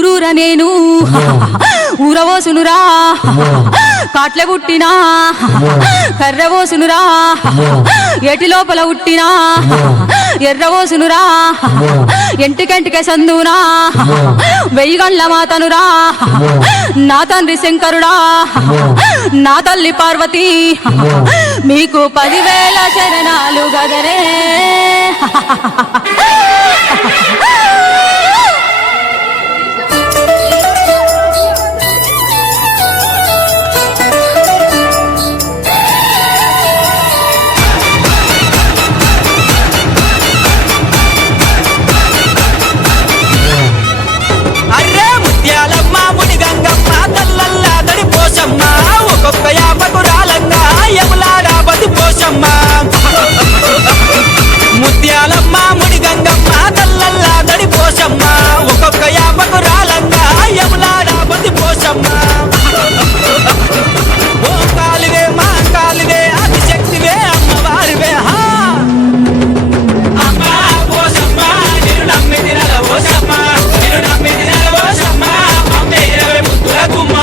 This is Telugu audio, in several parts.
ఊరూర నేను ఊరవోసునురా కాట్ల పుట్టినా కర్రవోసునురా ఎటి లోపల పుట్టినా ఎర్రవోసునురా ఎంటికెంటికే సందునా వెయ్యి గండ్ల మాతనురా నా తండ్రి శంకరుడా నా తల్లి పార్వతి మీకు 10,000 శరణాలు గదరే. ముత్యాలమ్మ ముడి గంగమ్మ తల్లల్లా దడి పోషమ్మ ఒక్కొక్క యాపకు రాలంగా యములాడాపతి పోషమ్మ. ఓ కాలివే మా కాలివే ఆదిశక్తివే అమ్మవారివే అమ్మ పోషమ్మ నిన్ను నమ్మి తినల పోషమ్మ నిన్ను నమ్మి తినల పోషమ్మ అమ్మే 20 ముద్దుల గుమ్మ.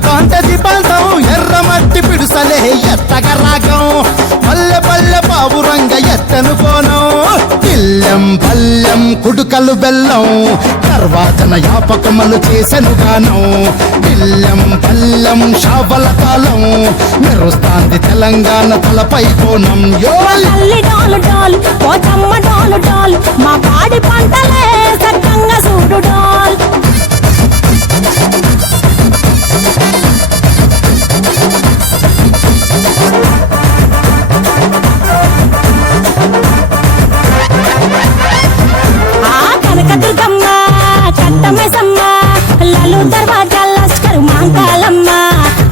వెలుగుతాంటే దీపాంతం ఎర్రమట్టి పిడుసలే ఎత్తగ రాగం పల్లె పల్లె పావురంగ ఎత్తను కోనం ఇల్లెం పల్లెం కుడుకలు బెల్లం తర్వాతన యాపకమలు చేసెను గానం ఇల్లెం పల్లెం షావల కాలం మెరుస్తాంది తెలంగాణ తలపై కోణం యో తల్లి డాలు డాల్ పోచమ్మ డాలు డాల్ మా పాడి పంటలే సక్కంగా చూడు డాల్ ఆ కనకదుర్గమ్మ కట్టమైసమ్మ లలు దర్వాజా లస్కరు మాంకాలమ్మ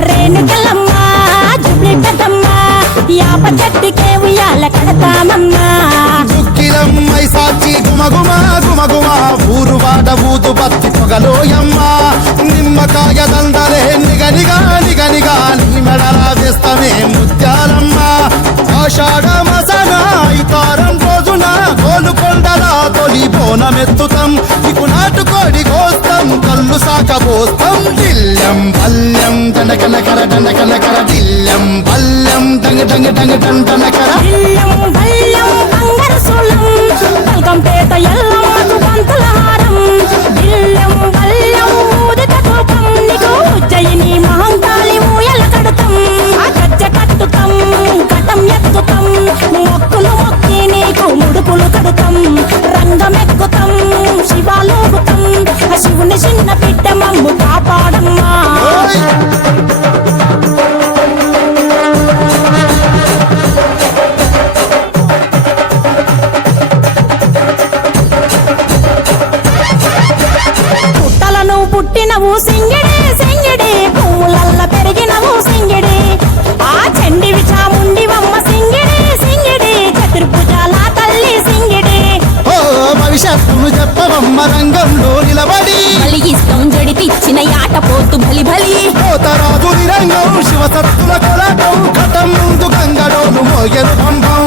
రేణుకలమ్మ జుబ్లి పెద్దమ్మ యాప చెట్టుకే ఉయ్యాల కడతామమ్మా చుక్కిలమ్మై సాచి గుమగుమ గుమగుమ ఊరు వాడ ఊదు బత్తి పొగలోయమ్మ నిమ్మకాయ దండలే నిగనిగా నిగనిగా నీ మెడల వేస్తమే ముత్యాలమ్మ ఆషాఢ మసన ఇతారం రోజున గోలుకొండల తొలి బోనమెత్తుతాం ఇకు నాటుకోడి కోస్తాం కళ్ళు సాకబోస్తాం దిల్లెం పల్లెం దండకనకర దండకనకర దిల్లెం పల్లెం డంగ డంగ డంగ డండనకర ఇల్లం బల్లం బంగారు సోళం బల్గంపేట ఎల్లమ్మకు పంతుల హారం ఇల్లం బల్లం ఊదిత ధూపం నీకు ఉజ్జయిని మహంకాళి ఊయల కడుతాం ఆ గజ్జ కట్టుతాం కటం ఎత్తుతాం మొక్కులు మొక్కి నీకు ముడుపులు కడుతాం రంగమెక్కుతాం శివాలోగుతాం ఆ శివుని చిన్న బిడ్డ మమ్ము కాపాడమ్మా ఓయ్! పుట్టలను పుట్టినవు సింగిడి సింగిడి పువ్వులల్ల పెరిగినవు సింగిడి ఆ చండివి చాముండివమ్మ సింగిడి సింగిడి చతుర్భుజాల తల్లి సింగిడి ఓ భవిష్యత్తును చెప్పవమ్మ రంగంలో నిలబడి బలిగిస్తాం జడితిచ్చిన యాట పోతు బలి బలి పోతరాజు నిరంగం శివసత్తుల కొలటం ఘటం ముందు గంగడోలు మోగెను పంపం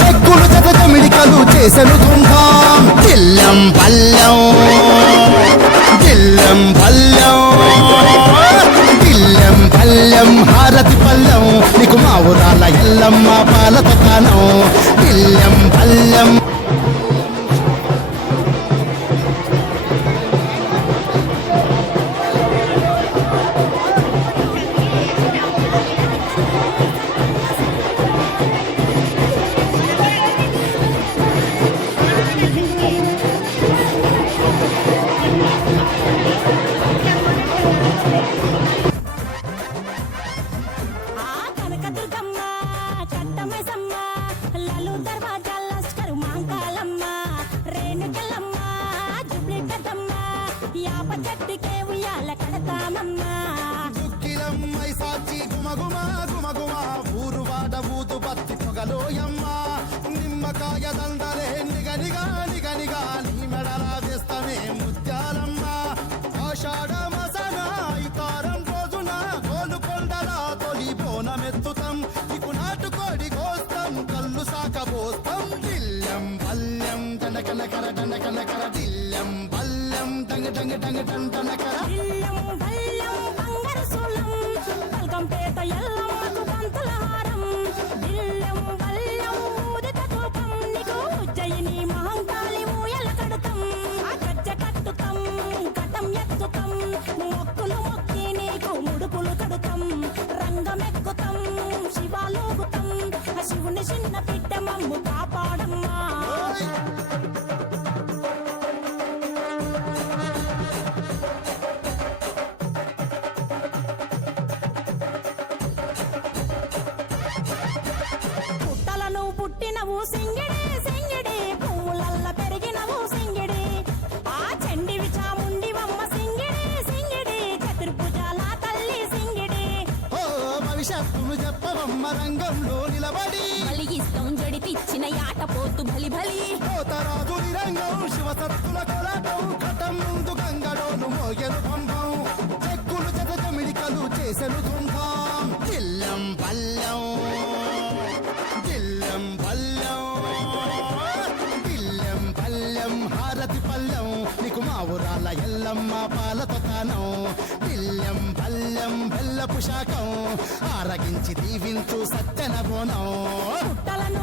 చెక్కులు జత జమిడికలు చేసెను తుంభం దిల్లెం పల్లెం దిల్లెం పల్లెం దిల్లెం పల్లెం హారతి పల్లెం నీకు మా ఊరాల ఎల్లమ్మ పాలత కానం దిల్లెం పల్లెం ఆ కనకదుర్గమ్మ కట్టమైసమ్మ లలు దర్వాజా లస్కరు మాంకాలమ్మ రేణుకలమ్మ జుబ్లి పెద్దమ్మ యాప చెట్టుకే ఉయ్యాల కడతామమ్మా చుక్కిలమ్మై సాచి గుమగుమ గుమగుమ ఊరు వాడ ఊదు బత్తి పొగలోయమ్మ నిమ్మకాయ దండలే నిగనిగా నిగనిగా నీ మెడల వేస్తమే ముత్యాలమ్మ ఆషాఢ మసన ఇతారం రోజున గోలుకొండల తొలి బోనమెత్తుతాం ఇకు నాటుకోడి కోస్తాం కళ్ళు సాకబోస్తాం దిల్లెం పల్లెం దండకనకర దండకనకర దిల్లెం పల్లెం డంగ డంగ డంగ డండనకర ఇల్లం బల్లం బంగారు సోళం బల్గంపేట ఎల్లమ్మకు పంతుల హారం ఇల్లం బల్లం ఊదిత ధూపం నీకు ఉజ్జయిని మహంకాళి ఊయల కడుతాం ఆ గజ్జ కట్టుతాం కటం ఎత్తుతాం మొక్కులు మొక్కి నీకు ముడుపులు కడుతాం రంగమెక్కుతాం శివాలోగుతాం ఆ శివుని చిన్న బిడ్డ మమ్ము కాపాడమ్మా పుట్టలను పుట్టినవు సింగిడి సింగిడి పువ్వులల్ల పెరిగినవు సింగిడి ఆ చండివి చాముండివమ్మ సింగిడి సింగిడి చతుర్భుజాల తల్లి సింగిడి ఓ భవిష్యత్తును చెప్పవమ్మ రంగంలో నిలబడి బలిగిస్తాం జడితిచ్చిన యాట పోతు బలి బలి పోతరాజు నిరంగం శివసత్తుల కొలటం ఘటం ముందు గంగడోలు మోగెను పంపం చెక్కులు జత జమిడికలు చేసెను తుంభం దిల్లెం పల్లెం దిల్లెం పల్లెం దిల్లెం పల్లెం హారతి పల్లెం నీకు మా ఊరాల ఎల్లమ్మ పాలత కానం దిల్లెం పల్లెం పల్లెం బెల్లపు శాఖం ఆరగించి దీవించు సత్తెన బోనం పుట్టలను